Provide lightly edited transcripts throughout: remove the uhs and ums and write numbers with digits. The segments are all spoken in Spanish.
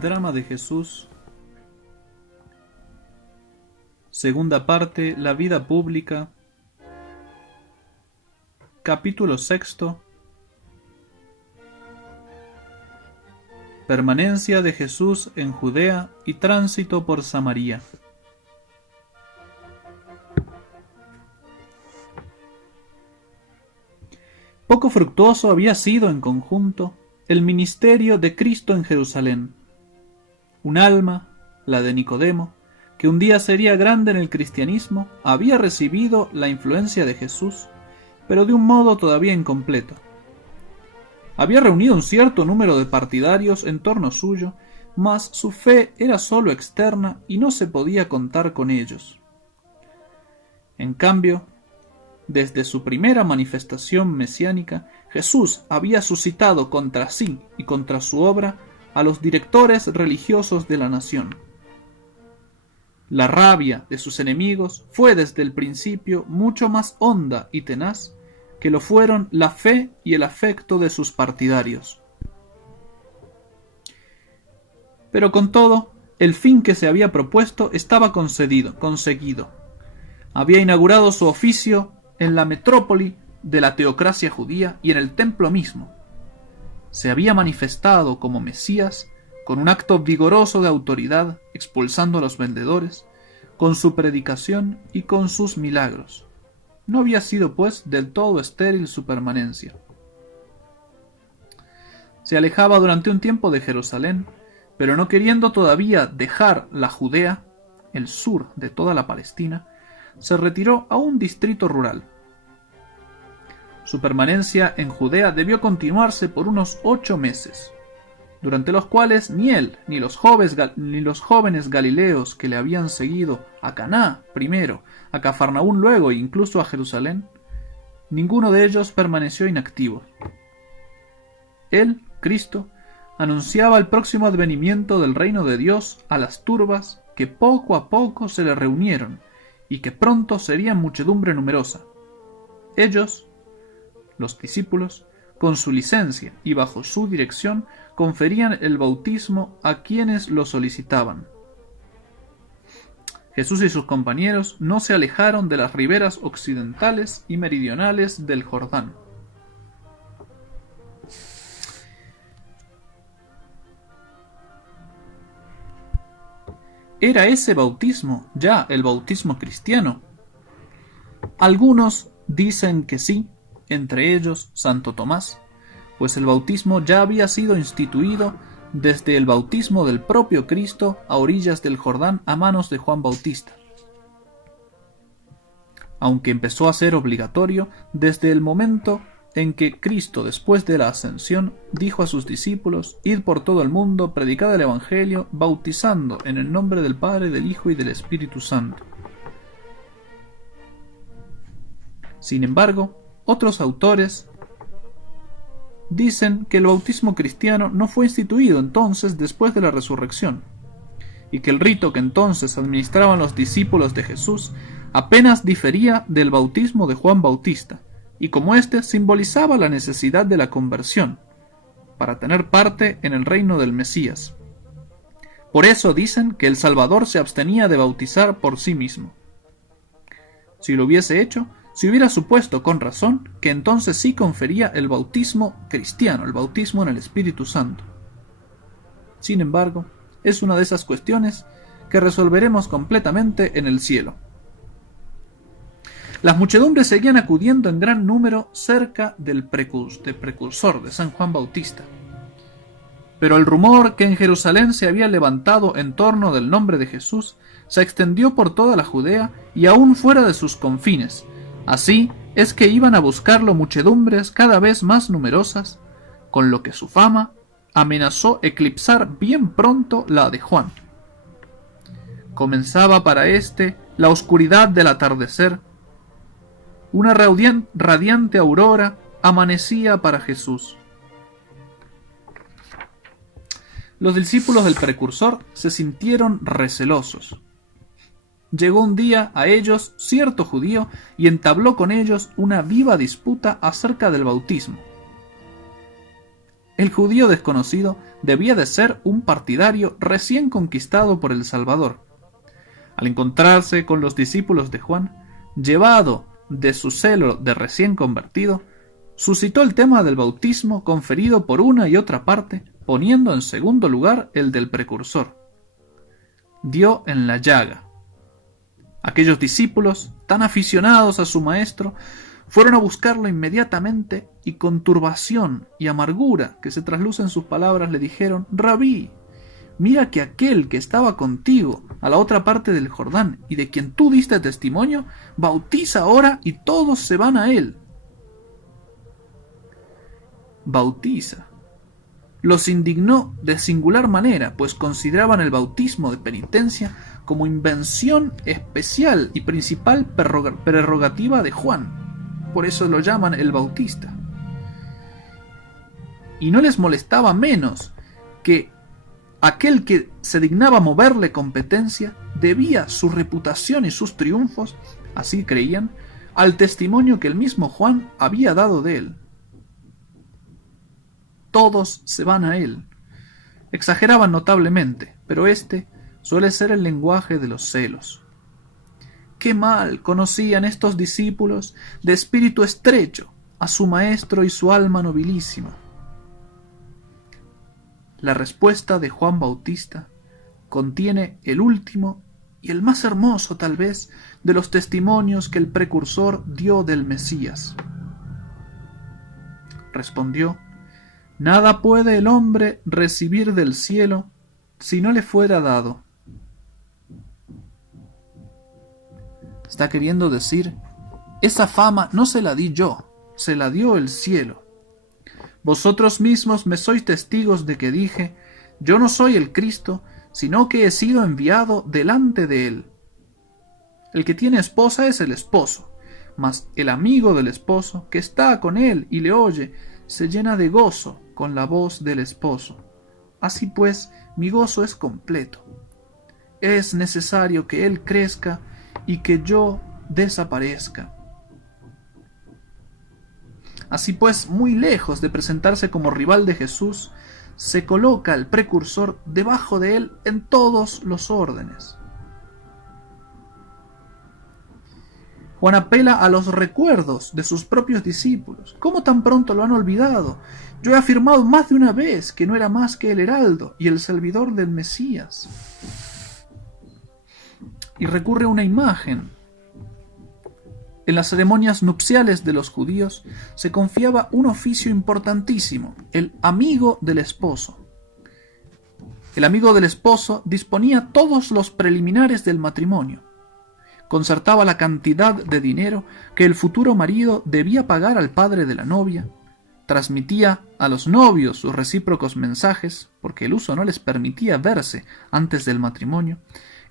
Drama de Jesús. Segunda parte, la vida pública. Capítulo 6. Permanencia de Jesús en Judea y tránsito por Samaria. Poco fructuoso había sido en conjunto el ministerio de Cristo en Jerusalén. Un alma, la de Nicodemo, que un día sería grande en el cristianismo, había recibido la influencia de Jesús, pero de un modo todavía incompleto. Había reunido un cierto número de partidarios en torno suyo, mas su fe era sólo externa y no se podía contar con ellos. En cambio, desde su primera manifestación mesiánica, Jesús había suscitado contra sí y contra su obra a los directores religiosos de la nación. La rabia de sus enemigos fue desde el principio mucho más honda y tenaz que lo fueron la fe y el afecto de sus partidarios. Pero con todo, el fin que se había propuesto estaba conseguido. Había inaugurado su oficio en la metrópoli de la teocracia judía y en el templo mismo. Se había manifestado como Mesías con un acto vigoroso de autoridad, expulsando a los vendedores, con su predicación y con sus milagros. No había sido, pues, del todo estéril su permanencia. Se alejaba durante un tiempo de Jerusalén, pero no queriendo todavía dejar la Judea, el sur de toda la Palestina, se retiró a un distrito rural. Su permanencia en Judea debió continuarse por unos 8 meses, durante los cuales ni él ni los jóvenes galileos que le habían seguido a Caná primero, a Cafarnaún luego e incluso a Jerusalén, ninguno de ellos permaneció inactivo. Él, Cristo, anunciaba el próximo advenimiento del reino de Dios a las turbas que poco a poco se le reunieron y que pronto serían muchedumbre numerosa. Ellos, los discípulos, con su licencia y bajo su dirección, conferían el bautismo a quienes lo solicitaban. Jesús y sus compañeros no se alejaron de las riberas occidentales y meridionales del Jordán. ¿Era ese bautismo ya el bautismo cristiano? Algunos dicen que sí, entre ellos Santo Tomás, pues el bautismo ya había sido instituido desde el bautismo del propio Cristo a orillas del Jordán a manos de Juan Bautista, aunque empezó a ser obligatorio desde el momento en que Cristo, después de la ascensión, dijo a sus discípulos: «Id por todo el mundo, predicad el Evangelio, bautizando en el nombre del Padre, del Hijo y del Espíritu Santo». Sin embargo, otros autores dicen que el bautismo cristiano no fue instituido entonces después de la resurrección, y que el rito que entonces administraban los discípulos de Jesús apenas difería del bautismo de Juan Bautista, y como éste simbolizaba la necesidad de la conversión, para tener parte en el reino del Mesías. Por eso dicen que el Salvador se abstenía de bautizar por sí mismo. Si lo hubiese hecho, se hubiera supuesto con razón que entonces sí confería el bautismo cristiano, el bautismo en el Espíritu Santo. Sin embargo, es una de esas cuestiones que resolveremos completamente en el cielo. Las muchedumbres seguían acudiendo en gran número cerca del precursor de San Juan Bautista. Pero el rumor que en Jerusalén se había levantado en torno del nombre de Jesús se extendió por toda la Judea y aún fuera de sus confines. Así es que iban a buscarlo muchedumbres cada vez más numerosas, con lo que su fama amenazó eclipsar bien pronto la de Juan. Comenzaba para éste la oscuridad del atardecer. Una radiante aurora amanecía para Jesús. Los discípulos del precursor se sintieron recelosos. Llegó un día a ellos cierto judío y entabló con ellos una viva disputa acerca del bautismo. El judío desconocido debía de ser un partidario recién conquistado por el Salvador. Al encontrarse con los discípulos de Juan, llevado de su celo de recién convertido, suscitó el tema del bautismo conferido por una y otra parte, poniendo en segundo lugar el del precursor. Dio en la llaga. Aquellos discípulos, tan aficionados a su maestro, fueron a buscarlo inmediatamente y con turbación y amargura que se trasluce en sus palabras le dijeron: Rabí, mira que aquel que estaba contigo a la otra parte del Jordán y de quien tú diste testimonio, bautiza ahora y todos se van a él. Bautiza. Los indignó de singular manera, pues consideraban el bautismo de penitencia como invención especial y principal prerrogativa de Juan. Por eso lo llaman el Bautista. Y no les molestaba menos que aquel que se dignaba moverle competencia debía su reputación y sus triunfos, así creían, al testimonio que el mismo Juan había dado de él. Todos se van a él. Exageraban notablemente, pero este suele ser el lenguaje de los celos. Qué mal conocían estos discípulos de espíritu estrecho a su maestro y su alma nobilísima. La respuesta de Juan Bautista contiene el último y el más hermoso, tal vez, de los testimonios que el precursor dio del Mesías. Respondió: Nada puede el hombre recibir del cielo si no le fuera dado. Está queriendo decir, esa fama no se la di yo, se la dio el cielo. Vosotros mismos me sois testigos de que dije, yo no soy el Cristo, sino que he sido enviado delante de él. El que tiene esposa es el esposo, mas el amigo del esposo, que está con él y le oye, se llena de gozo con la voz del esposo. Así pues, mi gozo es completo. Es necesario que él crezca y que yo desaparezca. Así pues, muy lejos de presentarse como rival de Jesús, se coloca el precursor debajo de él en todos los órdenes. Juan apela a los recuerdos de sus propios discípulos. ¿Cómo tan pronto lo han olvidado? Yo he afirmado más de una vez que no era más que el heraldo y el servidor del Mesías. Y recurre a una imagen. En las ceremonias nupciales de los judíos se confiaba un oficio importantísimo, el amigo del esposo. El amigo del esposo disponía todos los preliminares del matrimonio. Concertaba la cantidad de dinero que el futuro marido debía pagar al padre de la novia, transmitía a los novios sus recíprocos mensajes, porque el uso no les permitía verse antes del matrimonio.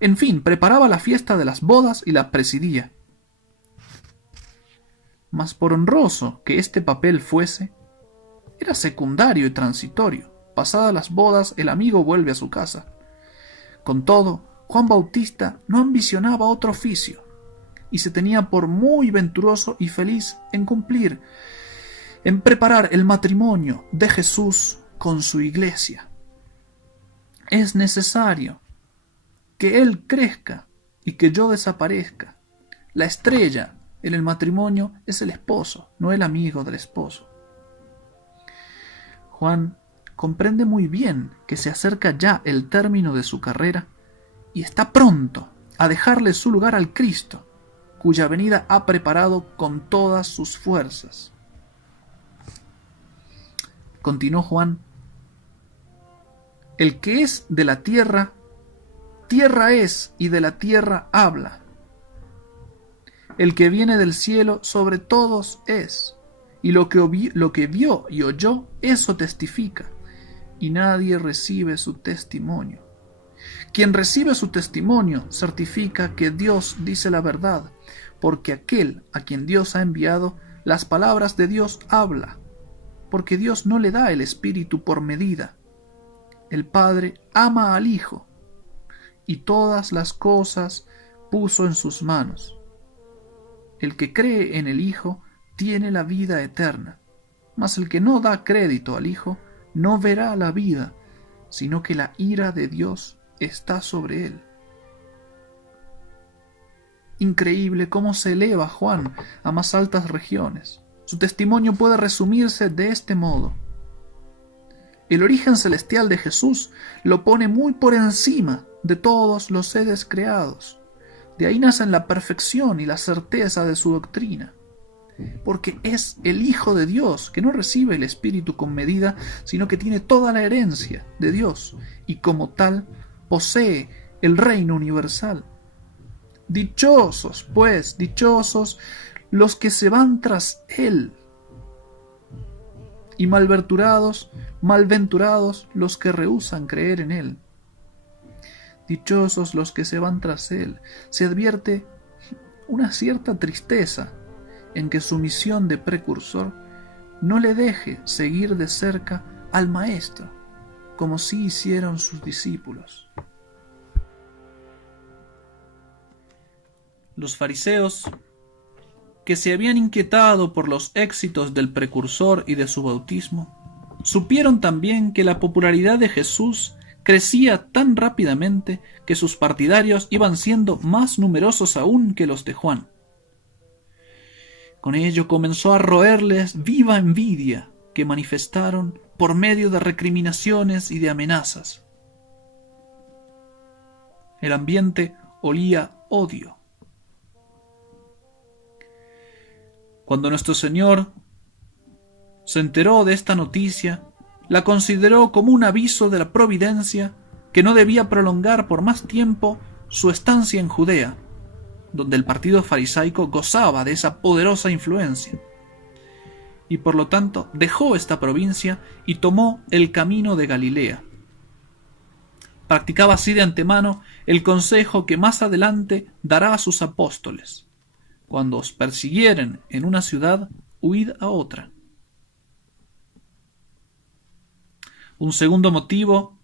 En fin, preparaba la fiesta de las bodas y la presidía. Mas por honroso que este papel fuese, era secundario y transitorio. Pasadas las bodas, el amigo vuelve a su casa. Con todo, Juan Bautista no ambicionaba otro oficio, y se tenía por muy venturoso y feliz en cumplir, en preparar el matrimonio de Jesús con su iglesia. Es necesario que Él crezca y que yo desaparezca. La estrella en el matrimonio es el esposo, no el amigo del esposo. Juan comprende muy bien que se acerca ya el término de su carrera y está pronto a dejarle su lugar al Cristo, cuya venida ha preparado con todas sus fuerzas. Continuó Juan: el que es de la tierra, tierra es y de la tierra habla. El que viene del cielo sobre todos es, y lo que vio y oyó, eso testifica, y nadie recibe su testimonio. Quien recibe su testimonio certifica que Dios dice la verdad, porque aquel a quien Dios ha enviado, las palabras de Dios habla, porque Dios no le da el Espíritu por medida. El Padre ama al Hijo, y todas las cosas puso en sus manos. El que cree en el Hijo tiene la vida eterna, mas el que no da crédito al Hijo no verá la vida, sino que la ira de Dios está sobre él. Increíble cómo se eleva Juan a más altas regiones. Su testimonio puede resumirse de este modo. El origen celestial de Jesús lo pone muy por encima de todos los seres creados. De ahí nacen la perfección y la certeza de su doctrina. Porque es el Hijo de Dios, que no recibe el Espíritu con medida, sino que tiene toda la herencia de Dios, y como tal posee el reino universal. Dichosos, pues, dichosos los que se van tras Él, y malventurados los que rehúsan creer en Él. Dichosos los que se van tras Él. Se advierte una cierta tristeza en que su misión de precursor no le deje seguir de cerca al Maestro, como sí hicieron sus discípulos. Los fariseos, que se habían inquietado por los éxitos del precursor y de su bautismo, supieron también que la popularidad de Jesús crecía tan rápidamente que sus partidarios iban siendo más numerosos aún que los de Juan. Con ello comenzó a roerles viva envidia que manifestaron por medio de recriminaciones y de amenazas. El ambiente olía odio. Cuando nuestro Señor se enteró de esta noticia, la consideró como un aviso de la providencia que no debía prolongar por más tiempo su estancia en Judea, donde el partido farisaico gozaba de esa poderosa influencia, y por lo tanto dejó esta provincia y tomó el camino de Galilea. Practicaba así de antemano el consejo que más adelante dará a sus apóstoles: cuando os persiguieren en una ciudad, huid a otra. Un segundo motivo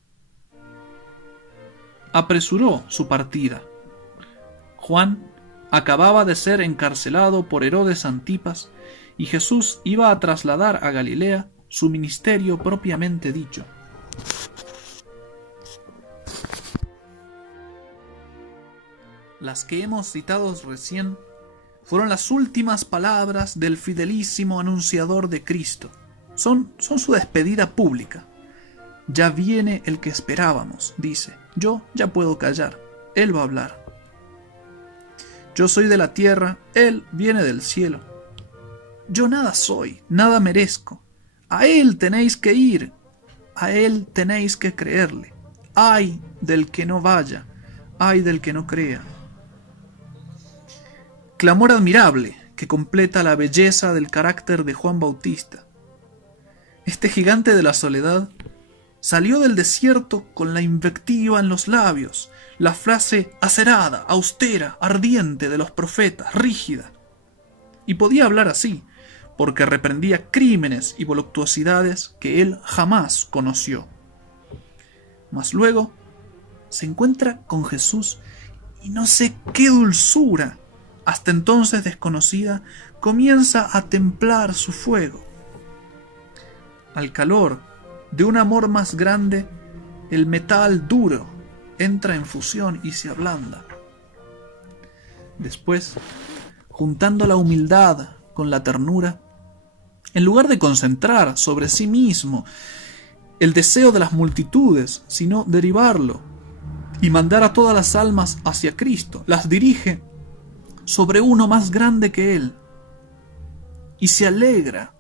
apresuró su partida. Juan acababa de ser encarcelado por Herodes Antipas y Jesús iba a trasladar a Galilea su ministerio propiamente dicho. Las que hemos citado recién fueron las últimas palabras del fidelísimo anunciador de Cristo. Son su despedida pública. Ya viene el que esperábamos, dice. Yo ya puedo callar. Él va a hablar. Yo soy de la tierra, Él viene del cielo. Yo nada soy, nada merezco. A Él tenéis que ir, a Él tenéis que creerle. Ay del que no vaya, ay del que no crea. Clamor admirable que completa la belleza del carácter de Juan Bautista. Este gigante de la soledad salió del desierto con la invectiva en los labios, la frase acerada, austera, ardiente de los profetas, rígida. Y podía hablar así, porque reprendía crímenes y voluptuosidades que él jamás conoció. Mas luego se encuentra con Jesús y no sé qué dulzura, hasta entonces desconocida, comienza a templar su fuego. Al calor de un amor más grande, el metal duro entra en fusión y se ablanda. Después, juntando la humildad con la ternura, en lugar de concentrar sobre sí mismo el deseo de las multitudes, sino derivarlo y mandar a todas las almas hacia Cristo, las dirige sobre uno más grande que él, y se alegra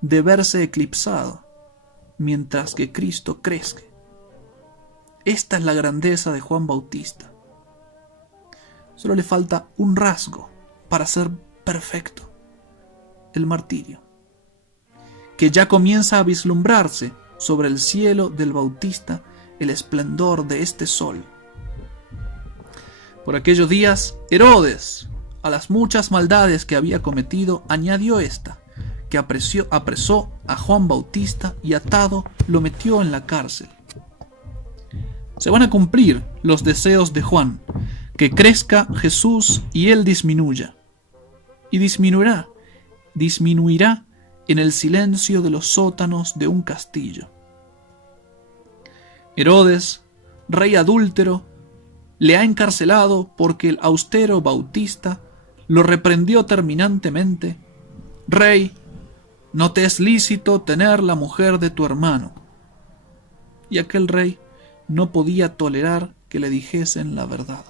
de verse eclipsado, mientras que Cristo crezca. Esta es la grandeza de Juan Bautista. Solo le falta un rasgo para ser perfecto: el martirio, que ya comienza a vislumbrarse sobre el cielo del Bautista el esplendor de este sol. Por aquellos días, Herodes, a las muchas maldades que había cometido, añadió esta, que apresó a Juan Bautista y atado lo metió en la cárcel. Se van a cumplir los deseos de Juan, que crezca Jesús y él disminuya. Y disminuirá en el silencio de los sótanos de un castillo. Herodes, rey adúltero, le ha encarcelado porque el austero Bautista lo reprendió terminantemente: Rey, no te es lícito tener la mujer de tu hermano. Y aquel rey no podía tolerar que le dijesen la verdad.